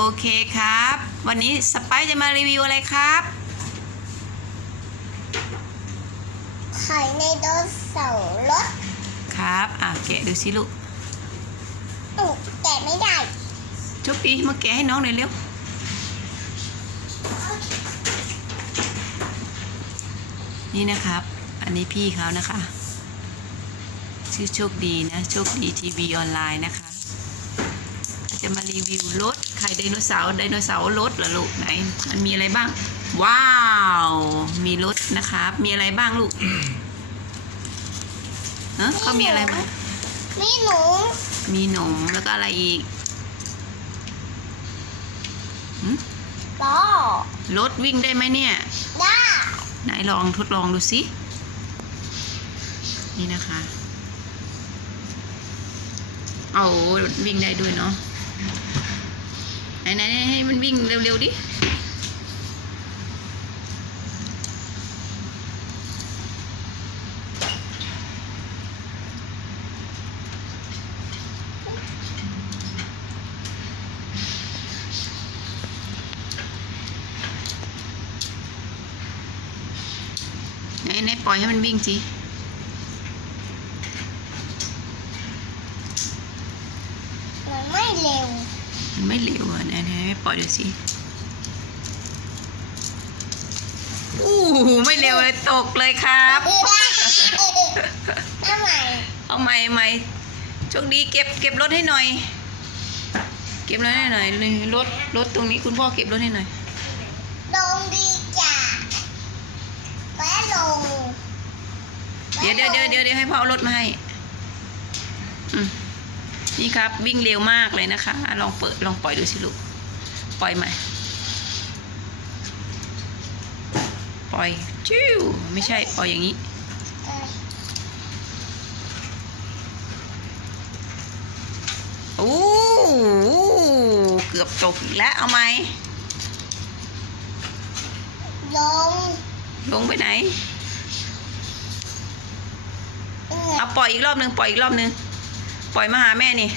โอเคครับ วันนี้สไปซ์จะมารีวิวอะไรครับ ไข่ในโดเสาร์รถครับ อะแกะดูสิลูกอืมแต่ไม่ได้โชคดีมาแกะให้น้องหน่อยเร็ว นี่นะครับ อันนี้พี่เขานะคะ ชื่อโชคดีนะ โชคดีทีวีออนไลน์นะคะ จะมารีวิวรถไข่ไดโนเสาร์ไดโนเสาร์รถเหรอลูกไหน มันมีอะไรบ้าง ว้าว มีรถนะครับ มีอะไรบ้างลูกเออเขามีอะไรบ้าง มีหนูมีหนมแล้วก็อะไรอีกล้อรถวิ่งได้ไหมเนี่ย ได้ ไหนลองทดลองดูสินี่นะคะ เอาวิ่งได้ด้วยเนาะ ไหนไหนให้มันวิ่งเร็วๆดิไหนไหนปล่อยให้มันวิ่งสิ มันไม่ เร็ว มันไม่เร็วอะไหนไหนปล่อยดูสิอู้หูไม่เร็วเลยตกเลยครับทำไมเอาใหม่ใหม่โชคดีเก็บเก็บรถให้หน่อย เก็บรถให้หน่อยเลยรถรถตรงนี้คุณพ่อเก็บรถให้หน่อย ลงดีจ้ะแวะลงเดี๋ยวเดี๋ยวเดี๋ยวเดี๋ยวเดี๋ยวให้พ่อเอารถมาให้ อืม นี่ครับ วิ่งเร็วมากเลยนะคะอะลองเปิดลองปล่อยดูสิลูก ปล่อยใหม่ ปล่อยจิ้วไม่ใช่ ปล่อยอย่างนี้เออโอ้เกือบจบอีกแล้ว เอาไหมลง ลงไปไหนเออเอาปล่อยอีกรอบหนึ่งปล่อยอีกรอบหนึ่ง ปล่อยมาหาแม่นี่